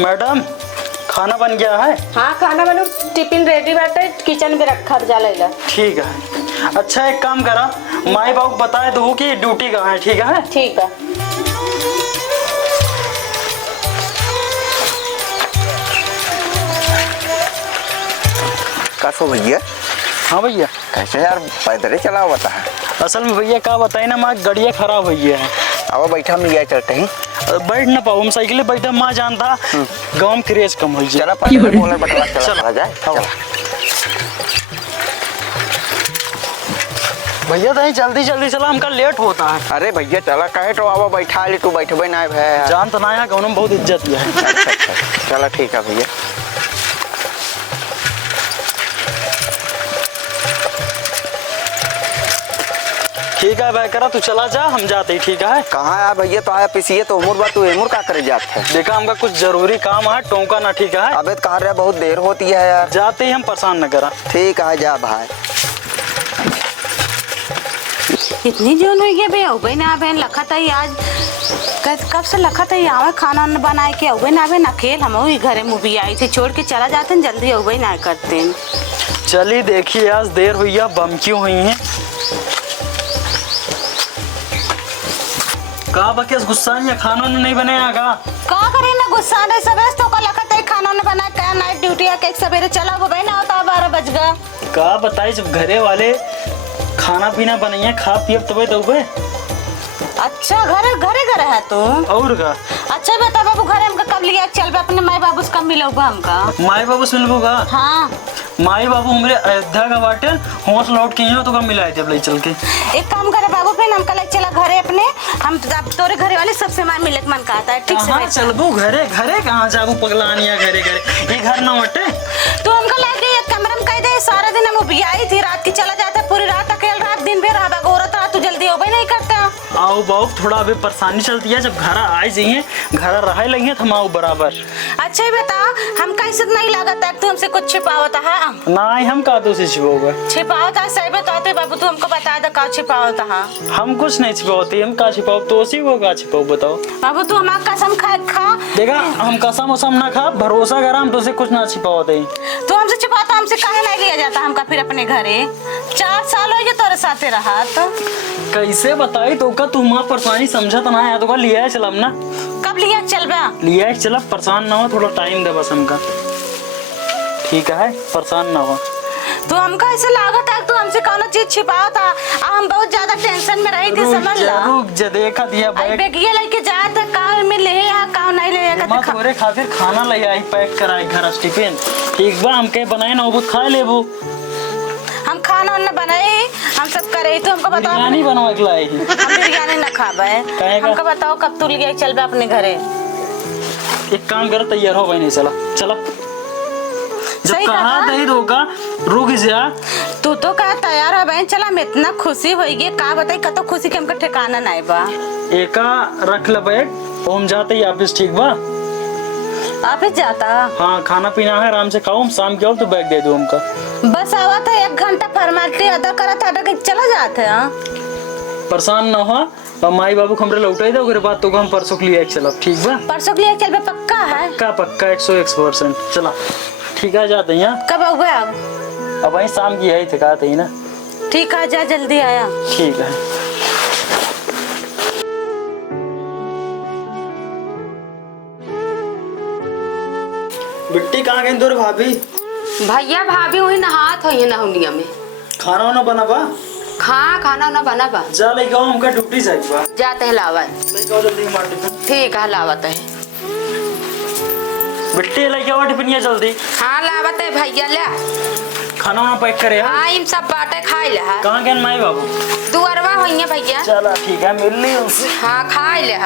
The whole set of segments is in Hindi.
मैडम खाना बन गया है? हाँ खाना बनो, टिफिन रेडी बाटे, किचन में रखा जा लेला। ठीक है। अच्छा एक काम करा, माई बाबू बताए दो कि ड्यूटी कहाँ है। ठीक है? ठीक है। कसो भैया। हाँ भैया। कैसे यार पैदल ही चला हुआ है? असल में भैया क्या बताए ना, माँ गड़िया खराब हुई है। अब बैठा मिल गया चलते ही बैठ ना पाऊँ, हम साइकिल बैठे माँ जानता गाँव में क्रेज कम हो चला पैदल बोलर बटवा चला जाए। चला भैया तो जल्दी जल्दी चला, हमका लेट होता है। अरे भैया चला कहे तो आवा बैठा ली, तू बैठबे ना है जान तो ना यहाँ गाँव में बहुत इज्जत है। अच्छा चला ठीक है भैया। ठीक है भाई करा, तू चला जा, हम जाते ही। ठीक है? कहाँ है भैया? तो आया पिसिए तो उमर बा, तू एमुर का करे जाते है? देखा हमका कुछ जरूरी काम है, टोंका ना। ठीक है? अबे कहा रहा बहुत देर होती है यार। जाते ही हम परेशान न करा। ठीक है जा भाई। इतनी जोन हुई है भैया, उबे ना बहन लखत है आज, कब से लखत है यहाँ खाना न बनाए के उबे ना बहन अकेले हम वही घरे मूवी आई थी, छोड़ के चला जाते हैं जल्दी, उबे ना करते हैं। चलिए देखिए आज देर हुई है, बम क्यों हुई है? का बकेस गुस्सा नहीं है, खाना नहीं बनाया का करे ना गुस्सा ने सबे तो का लखत है खाना न बना के नाइट ड्यूटी है के सवेरे चला वो बहन होता 12 बज गया। का बताई जब घरे वाले खाना पीना बनाइए खा पियब तबे तो बे। अच्छा घरे घरे घरे है तू? और का? अच्छा बता बाबू घरे हमका कब लिया चल बे अपने माई बाबू से कब मिलोगा हमका? माई बाबू से मिलबोगा? हाँ माई बाबू हमारे अयोध्या का बाटे, होश लौट के हो तो कब मिलाए थे ले चल के। एक काम करे बाबू फिर हमका ले चला घरे अपने, हम तोरे घरे वाले सबसे मार मिले मन कहता है। ठीक से चलबू घरे घरे कहाँ जाबू पगलानिया घरे घरे, ये घर ना हटे। तो हमका लगे एक कमरे में कह दे सारा दिन हम बियाई थी, रात की चला जाता पूरी रात अकेले, रात दिन भी रहा औरत रात तू जल्दी हो नहीं करता। आओ बाबू थोड़ा अभी परेशानी चलती है, जब घर आए जाइए घर रहे लगे तो हम आओ बराबर। अच्छा ही बता हम कैसे नहीं लागत है तू हमसे कुछ छिपावता है? नहीं हम का से छिपाओगे? छिपावता है सही बताते बाबू, तू हमको बता दे का छिपावता है। हम कुछ नहीं छिपाते, हम का छिपाओ तो उसी को का छिपाओ बताओ। बाबू तू हमारा कसम खा देखा हम कसम वसम ना खा, भरोसा करा हम तुझसे कुछ ना छिपाते। तू हमसे छिपाता, हमसे काहे नहीं लिया जाता हमका फिर अपने घरे? 4 साल हो गए तोरे साथे रहा तो कैसे बताई तो का तू मां परेशानी समझा तो ना है तो का लिया चलब ना। कब लिया चलबा? लिया चला, परेशान ना हो, थोड़ा टाइम दे बस हमका। ठीक है परेशान ना हो। तो हमका ऐसे लागत है तू हमसे कौन चीज छिपाओ था, हम बहुत ज्यादा टेंशन में रही थी समझ ला। रुक जा देखा दिया बैग ये लेके जाए था काल में ले आ काल नहीं ले आ मां तोरे खातिर खाना ले आई पैक कराई घर टिफिन। ठीक बा हमके बनाए ना वो खा लेबू। हम खाना न बनाए हम सब करे तो हमको बताओ बिरयानी बनवा के लाई। हम बिरयानी न खाबे, हमको बताओ कब तू ले चलबे अपने घरे? एक काम कर तैयार हो भाई, नहीं चला चला जब कहा दही रोका रुक जा। तू तो कहा तैयार है बहन चला, मैं इतना खुशी होगी का बताई कतो खुशी के हमका ठिकाना नहीं बा। एका रख ले बैग, हम जाते ही ऑफिस। ठीक बा ऑफिस जाता? हाँ खाना पीना है आराम से खाओ, हम शाम के आओ तो बैग दे दो हमका। बस आवा था 1 घंटा फॉर्मेलिटी अदा करा था के चला जाते हैं। परेशान ना हो, माई बाबू हमरे लौटाई दो ओकरे बाद तो हम परसों के लिए चलब। ठीक बा परसों के लिए चलबे पक्का है? पक्का 101% चला। ठीक है जाते हैं। कब आओगे अब वही शाम की यही थकात है ना। ठीक है जा जल्दी आया। ठीक है। बिट्टी कहाँ गई तोर भाभी? भैया भाभी वही नहात हो नहुनिया में। खाना वाना बना बा? खाना वाना बना बा। जा ले जाओ हमका ड्यूटी जाए बा। जाते हैं लावत। ले जाओ जल्दी मार टिफिन। ठीक है लावत है। बिट्टी ले जाओ टिफिन जल्दी। हाँ लावत है भैया ले। खाना वाना पैक करे। हाँ इन सब बाटे खाई ले। कहाँ गए माई बाबू? दुअरवा होइए भैया। चला ठीक है मिल ली उनसे। हाँ खाई ले।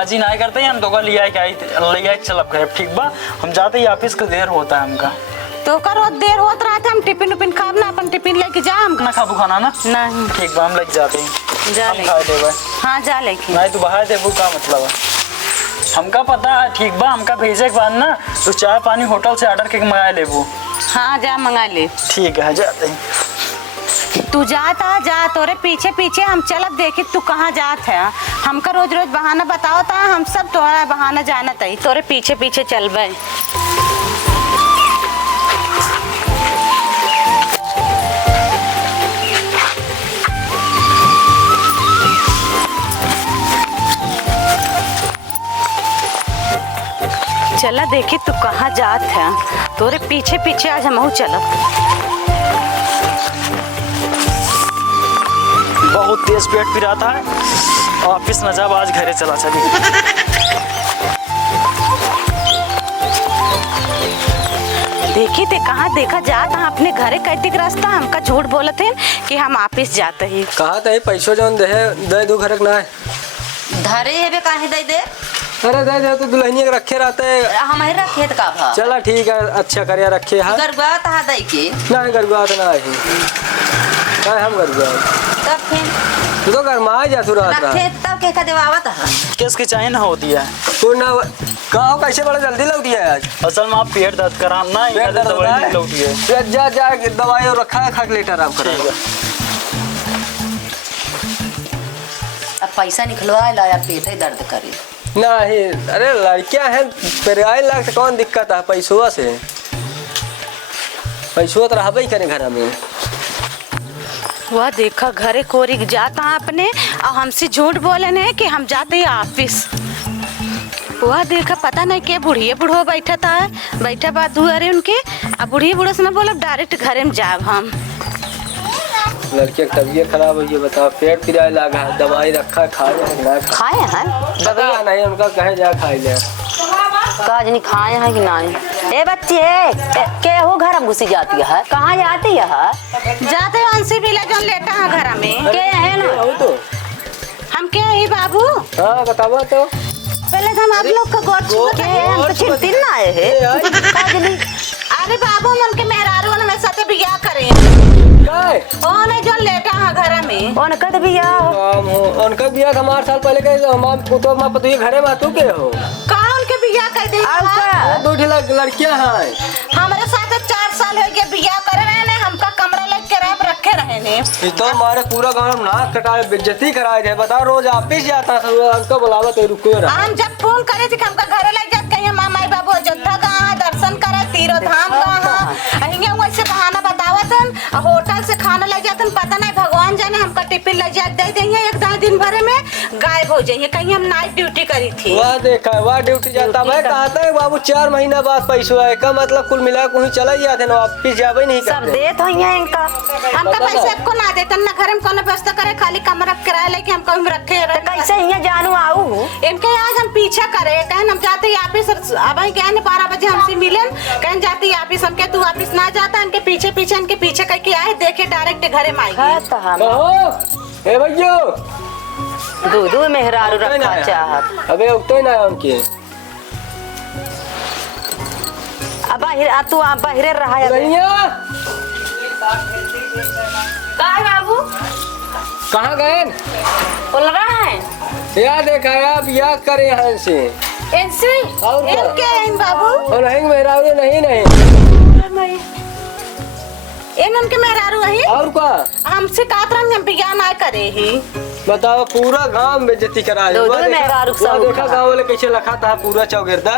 बाजी ना करते हम तो लिया चलब गए ठीक बा। हम जाते ही ऑफिस का देर होता है हमका तो करो देर होत रहा था हम टिफिन उपिन खाब ना अपन टिफिन लेके जा हम ना खाबू खाना ना नहीं ठीक बा हम लग जाते हैं जा हम ले खा देबे हाँ जा लेके नहीं तू बाहर देबू का मतलब है हमका पता है ठीक बा हमका भेजे के बाद ना तू चाय पानी होटल से ऑर्डर करके मंगा लेबू हाँ जा मंगा ले ठीक है जाते हैं। तू जाता जा तोरे पीछे पीछे हम चलब देखी तू कहाँ जात है हमका रोज रोज बहाना बताओ था हम सब तोरा बहाना जानत है तोरे पीछे पीछे चलबे। चला देखी तू कहाँ जात है तोरे पीछे पीछे आज हम चलब। बहुत तेज पेट पिराता है ऑफिस न जाब आज घरे चला चली। देखी ते कहाँ देखा जात है अपने घरे कैतिक रास्ता हमका झूठ बोलत है कि हम ऑफिस जाते ही कहा था पैसों जौन दे दू घरक ना धरे हेबे काहे दे दे अरे दे तो दुल्हनिया के रखे रहते हमारे रखेत का भा चला ठीक है अच्छा करिया रखे है गरबा ता दई के ना गरगुआ तो ना ही ना हम गरगुआ तब फिर तू तो गरमा जा तू रात रखे तब के का देवावत है किसके चाहे ना होती है तू ना कहाँ कैसे बड़ा जल्दी लग दिया है आज असल में आप पेट दर्द करा ना पेट दर्द होता है? लौटी है जा जा दवाई और रखा है खा के लेटर आराम कर अब पैसा निकलवा लाया पेट है दर्द करे नहीं अरे लड़कियां हैं पेराई लाख से कौन दिक्कत है पैसों से पैसों तो रहबे करे घर में वह देखा घरे कोरी जाता अपने और हमसे झूठ बोले ने कि हम जाते ही ऑफिस। वह देखा पता नहीं के बुढ़िया बुढ़ो बैठा था बैठा बात हुआ अरे उनके अब बुढ़िया बुढ़ो से ना बोलो डायरेक्ट घरे में जाब हम। लड़की की तबीयत खराब हुई है बताओ पेट पिराए लगा है दवाई रखा खाए ना खाए हैं पता नहीं उनका कहे जा खाए जा काज नहीं खाए हैं कि नहीं ए बच्चे के हो घर में घुसी जाती है कहाँ जाती है जाते अंशी भी ले लेटा है घर में के है ना हो तो हम के ही बाबू हाँ बतावा तो पहले तो हम आप लोग का गोद छूते हैं हम तो चिंतित ना आए हैं काजली अरे बाबू मन के मेहरारू ने मेरे साथ बियाह करे काय ओने जो लेटा है घर में कौन कद भी आ उनका बियाह हमारे साल पहले के हम तो मां पतोई घरे में तू के हो कहाँ उनके बियाह कर दे दो लड़कियां हैं हमारे साथ 4 साल हो गए बियाह करे रहे ने हमका कमरा लग के रखे रहे ने ये तो हमारे पूरा गांव में नाक कटाए बेइज्जती कराए थे बताओ रोज ऑफिस जाता था उनका बुलावा तो रुको रहा हम जब फोन करे थे हमका घरे ले जात कहीं मामा बाबू अयोध्या कहाँ दर्शन करे तीरो धाम कहाँ अहिंगे वैसे बहाना बतावतन होटल से खाना ले जातन पता नहीं भगवान जाने हमका टिफिन ले जा दे देंगे एक दिन भर में गायब हो जाइए कहीं हम नाइट ड्यूटी करी थी वाह देखा वाह ड्यूटी जाता मैं कहता है बाबू 4 महीना बाद पैसा आए का मतलब कुल मिला कहीं चला जाते ना वापिस जावे नहीं सब करते देत होइए इनका हमका पैसे को ना देतन ना घर में कोनो व्यवस्था करे खाली कमरा किराया लेके हम कहीं रखे तो कैसे यहाँ जानू आऊ इनके आज हम पीछा करे कहन हम जाते ऑफिस अब क्या 12 बजे हमसे मिलन कहन जाते ऑफिस हम के तू ऑफिस ना जाता इनके पीछे करके आए देखे डायरेक्ट घरे में आई ए भैया दूध मेहरारू रखा चाहत अबे उठते ना उनके अब तू बाहर रहा है भैया काय बाबू कहाँ गए बोल रहा है या देखा आप या करे यहाँ से इनसे और क्या? इनके इन बाबू और नहीं मेरा नहीं इनके मेहरारू है और क्या हमसे कातरन हम बियाह ना करे ही बताओ पूरा गांव में बेइज्जती करा दो मेहरारू सब देखा गांव वाले कैसे लखा था पूरा चौगिरदा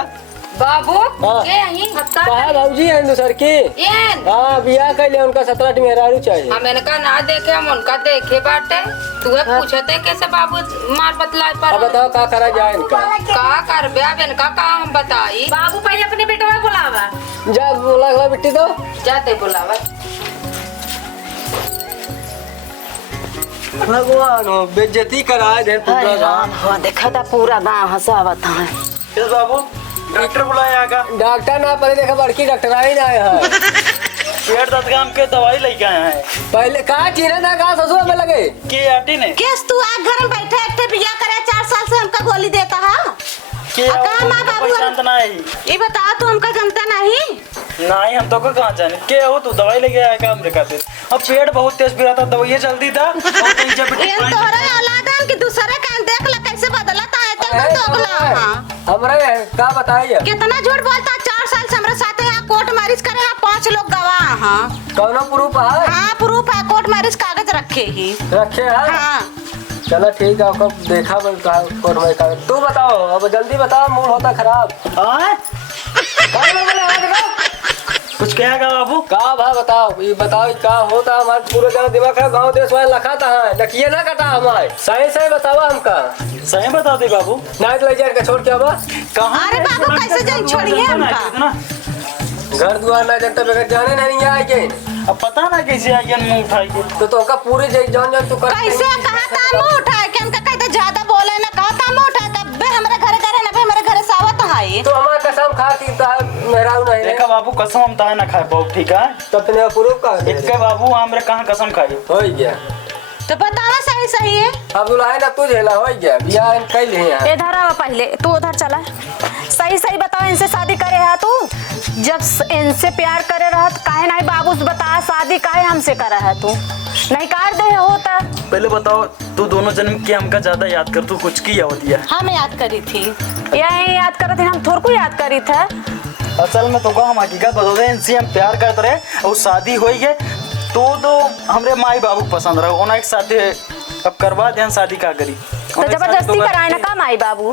बाबू हाँ। के यहीं हफ्ता कहा भाजी है दूसर की येन हाँ बियाह कर लिया उनका 17 मेहरारू चाहिए हम इनका ना देखे हम उनका देखे बाटे तुहे पूछते कैसे बाबू मार बतलाए अब पर बताओ क्या करा जाए इनका का कर बे अब इनका का हम बताई बाबू पहले अपने बेटवा बुलावा जा बोला बेटी तो जाते बुलावा भगवान हो बेइज्जती कराए दे पूरा गांव देखा था पूरा गाँव हंसावत है किस बाबू डॉक्टर बुलाया आगा डॉक्टर ना पहले देखा बड़की डॉक्टर आई ना है पेट दर्द का हमके दवाई लेके आए हैं पहले कहा चीरा था कहा ससुर में लगे के आटी ने केस तू आ घर में बैठे एक बियाह करे 4 साल से हमका गोली देता है के आ, का माँ बाबू पहचान ना आई ये बता तू हमका जनता नहीं नहीं हम तो को कहाँ जाने के हो तू दवाई लेके आया काम दिखा दे अब पेट बहुत तेज पी रहा था दवाई जल्दी था और कहीं जब ये तोहरा औलाद है कि दूसरे का देख ला कैसे बदलता है तो दोगला हां हमरे का बताइए कितना झूठ बोलता 4 साल से हमरा साथे यहाँ कोर्ट मैरिज करे हैं 5 लोग गवाह हां कौनो प्रूफ है? हाँ प्रूफ है कोर्ट मैरिज कागज रखे ही रखे है? हाँ चलो ठीक है आपको देखा कोर्ट में का तू बताओ अब जल्दी बताओ मूड होता खराब आए कुछ कहेगा बाबू का भाई बताओ ये बताओ ये का होता हमारे पूरे जन दिमाग है गांव देश में लखाता है नकिए ना कटा हमारे सही सही बतावा हमका सही बता दे बाबू नाइट ले जाकर छोड़ के अब कहाँ अरे बाबू कैसे जाए छोड़िए हमका घर द्वार ना जनता बगैर जाने नहीं आएंगे अब पता ना कैसे आगे मुंह उठाएंगे तो का पूरे जान जान तू कर कैसे कहा था मुंह उठाए के हमका कहते ज्यादा बोले ना कहा था मुंह उठाए तब बे हमारे घर करे ना बे हमारे घर सावत है तो हमारा कसम खा की मेरा नहीं देखा बाबू कसम हम ताहे ना खाए पाओ ठीक है तो तने प्रूफ का एक बाबू हमरे कहाँ कसम खाई हो गया तो बतावा सही सही है अब दुल्हा ना तू झेला हो गया बियाह कर लिए हैं इधर आ पहले तू उधर चला सही सही बताओ इनसे शादी करे है तू जब इनसे प्यार करे रहा तो काहे नहीं बाबू से बता शादी काहे हमसे करे है तू नहीं कर दे होता पहले बताओ तू दोनों जन्म के हमका ज्यादा याद कर तू कुछ की याद दिया हम याद करी थी यही याद करे थे हम थोड़ को याद करी थे असल में तो हम हकीकत बता दे इनसे हम प्यार करते रहे और शादी हो गए तो हमरे माई बाबू पसंद रहे उन्हें एक साथ अब करवा दें शादी का करी तो जबरदस्ती कराए ना का माई बाबू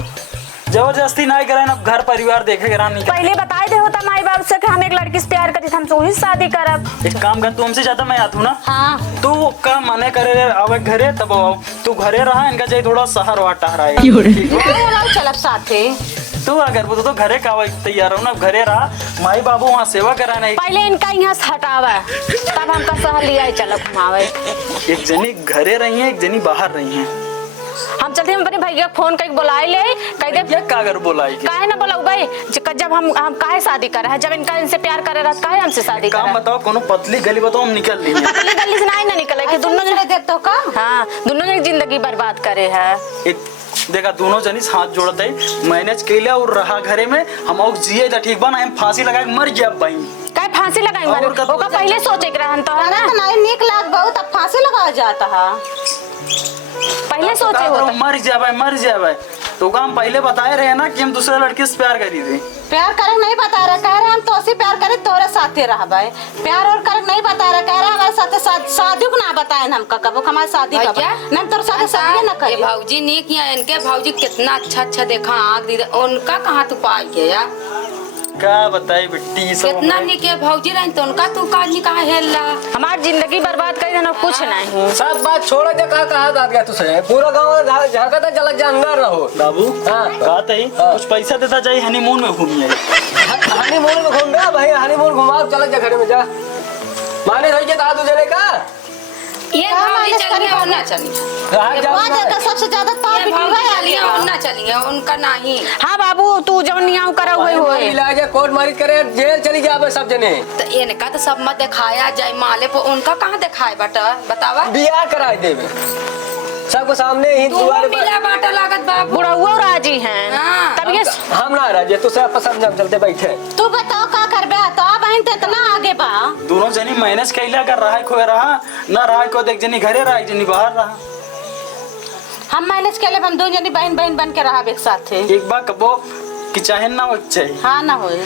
जबरदस्ती नहीं कराए ना घर परिवार देखे नहीं पहले बताए दे होता माई बाबू से कि हम एक लड़की से प्यार करी हमसे वही शादी करब एक काम कर तू हमसे ज्यादा मैं याद हूँ ना हाँ तू का मने करे आवे घरे तब आओ तू घरे रहा इनका चाहिए थोड़ा शहर वाट टहराए चलब साथे तू अगर वो तो घरे का तैयार हो ना घरे रहा माई बाबू वहाँ सेवा कराना पहले इनका यहाँ से हटावा तब हमका शहर लिया चलो घुमावे एक जनी घरे रही है एक जनी बाहर रही है हम चलते हम अपने भैया फोन करके बुलाए ले कह दे क्या कागर बोलाई काहे ना बोलाऊ भाई जब हम काहे शादी कर रहे हैं जब इनका इनसे प्यार करे रहा काहे हमसे शादी कर काम बताओ कोनो पतली गली बताओ हम निकल ली पतली गली से नहीं ना निकले कि दोनों जने दे तो का हाँ दोनों जने जिंदगी बर्बाद करे है एक देखा दोनों जनी हाथ जोड़ते मैनेज कैले और रहा घरे में हम और जिए था ठीक बा ना हम फांसी लगा के मर गया भाई काहे फांसी लगाई और मर कब ओका पहले सोचे के रहन तो है ना तो नहीं निक लाग बहुत अब फांसी लगा जाता है पहले सोचे हो मर जाए तो हम पहले बताए रहे ना कि हम दूसरे लड़के से प्यार करी थी प्यार करे नहीं बता रहा कह रहे हम तो उसी प्यार करे तोरे साथे रहबे प्यार और करे नहीं बता रहा कह रहा हमारे साथे शादी को ना बताए हमका कब हमारी शादी कब भैया, नहीं तोर साथे शादी ना ये करे भाऊजी ने किया इनके भाऊजी कितना अच्छा देखा आँख दी उनका कहाँ तू पाई के यार क्या बताई बेटी सब कितना हमें। निके भाऊजी रही तो उनका तू काज नहीं कहा हेला हमारी जिंदगी बर्बाद कर देना कुछ नहीं सब बात छोड़ के कहा बात गया तुझसे पूरा गांव झांका था चला जा अंदर रहो बाबू हाँ। कहा था कुछ पैसा देता चाहिए हनीमून में घूमिए हनीमून में घूम गया भाई हनीमून घुमा चला जा घर में जा माने रही था तुझे ने का ये भाऊजी चलिए और ना चलिए रहा जा वहाँ जाकर सबसे ज्यादा तो ये भाऊजी चलिए और ना चलिए उनका नहीं हाँ बाबू तू जब नियाव करा हुए होए इलाज कोर्ट मैरिज करे जेल चली जाए सब जने तो इनका तो सब मत दिखाया जाए माले पर उनका कहाँ दिखाए बटा बतावा बियाह करा देवे सबको सामने ही तू दुआरे मिला बाटा लागत बाबू बुढ़ाऊ राजी हैं हाँ। तब ये हम ना राजे तू सब पसंद हम चलते बैठे तू बताओ का करबे तो बहन ते इतना आगे बा दोनों जनी मैनेज कैला कर रहा है खोए रहा ना रहा को एक जनी घरे रहा एक जनी बाहर रहा हम मैनेज के लिए हम दो जनी बहन बहन बन के रहा एक साथ एक बार कबो कि चाहे ना हो चाहिए हाँ ना होए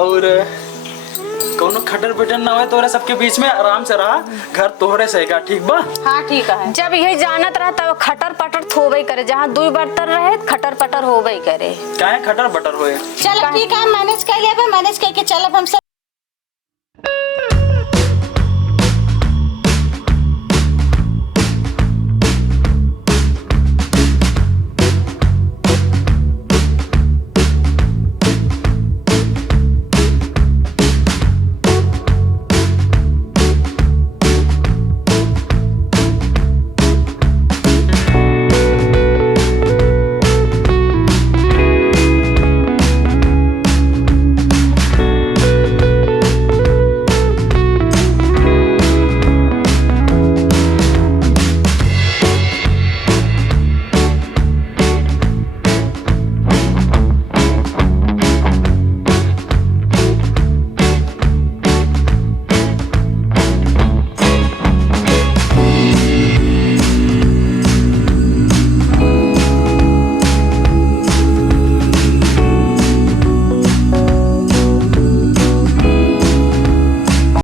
और कोनो खटर पिटर ना हो तोरे सबके बीच में आराम से रहा घर तोहरे सहेगा ठीक बा हाँ ठीक है जब यही जानत रहा तब खटर पटर थोबे करे जहाँ दुई बर्तन रहे खटर पटर होबे करे काहे खटर बटर होए चलो ठीक है मैनेज कर लेबे मैनेज करके चलब हम सब